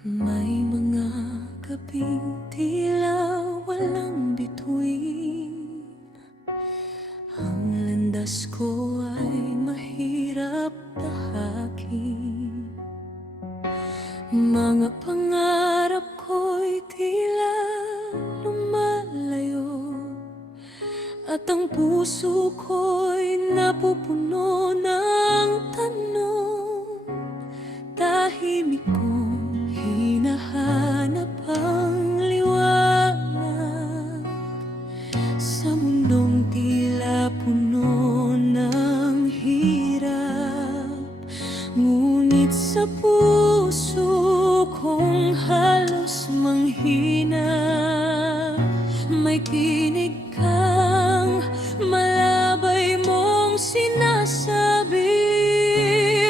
May mga gabing tila walang bituin. Ang landas ko ay mahirap tahakin. Mga pangarap ko'y tila lumalayo, at ang puso ko'y napupuno ng tanong. Tahimik kong hinahanap ang liwanag sa mundong tila puno ng hirap. Ngunit sa puso kong halos manghina, may tinig kang malabay mong sinasabi.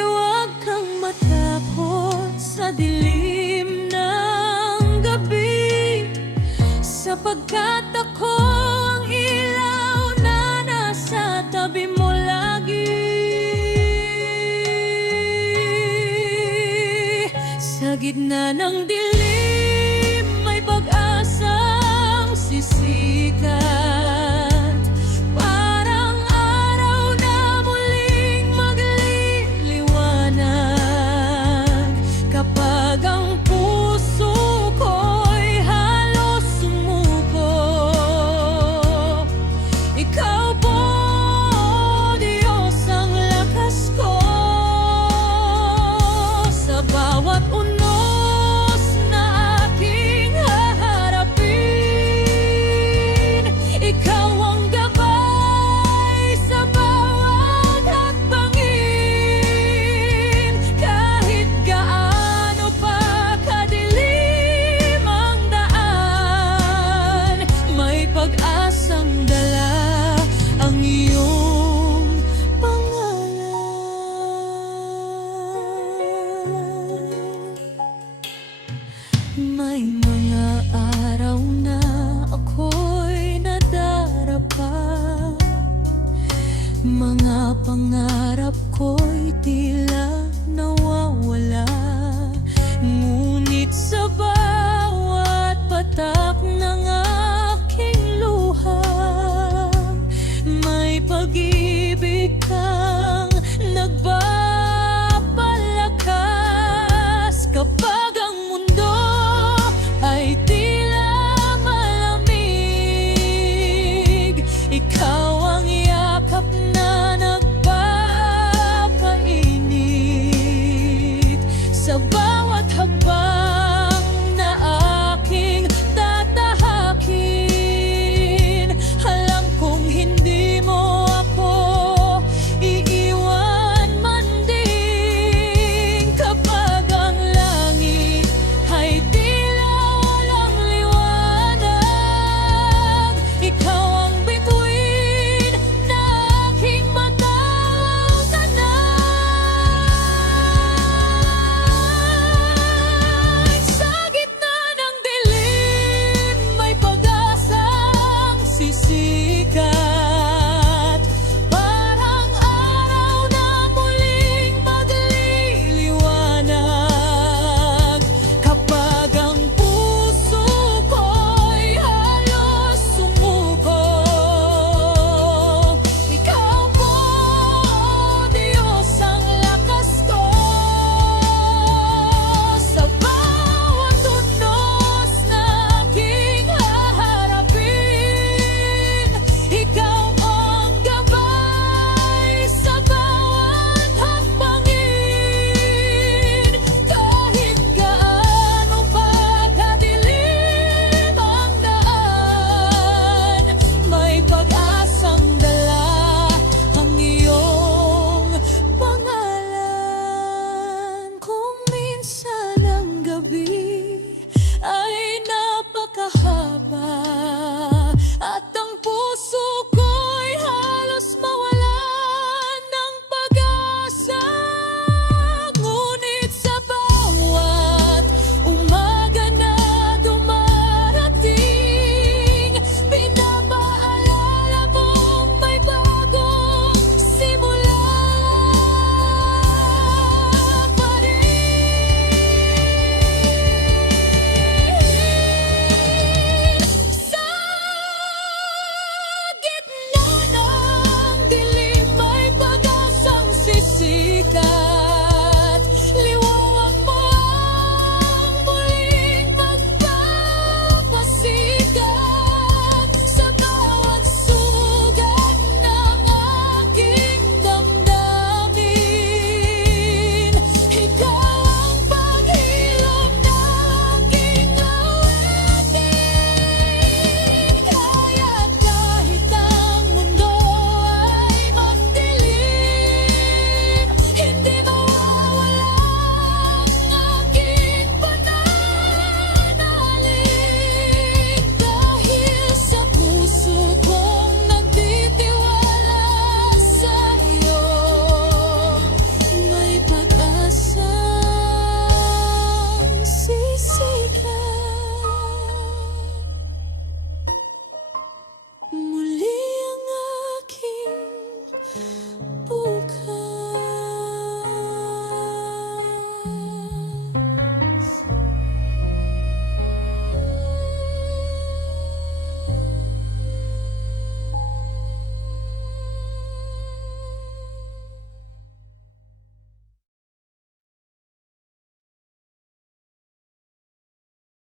Huwag kang matakot sa dilim ng gabi, sapagkat ako ang ilaw na nasa tabi mo lagi. Sa gitna ng dilim, may pag-asang sisikat, parang araw na muling magliliwanag. Kapag ang puso ko'y halos sumuko, ikaw po, Diyos, ang lakas ko. Sa bawat unos na aking haharapin, ikaw ang gabay sa bawat hakbangin. Kahit gaano pa kadilim ang daan, may pag-asang dala ang iyong pangalan. May mga araw na ako'y nadarapa, mga pangarap ko'y tila nawawala. Ngunit sa bawat patak ng aking luha, may pag-ibig ka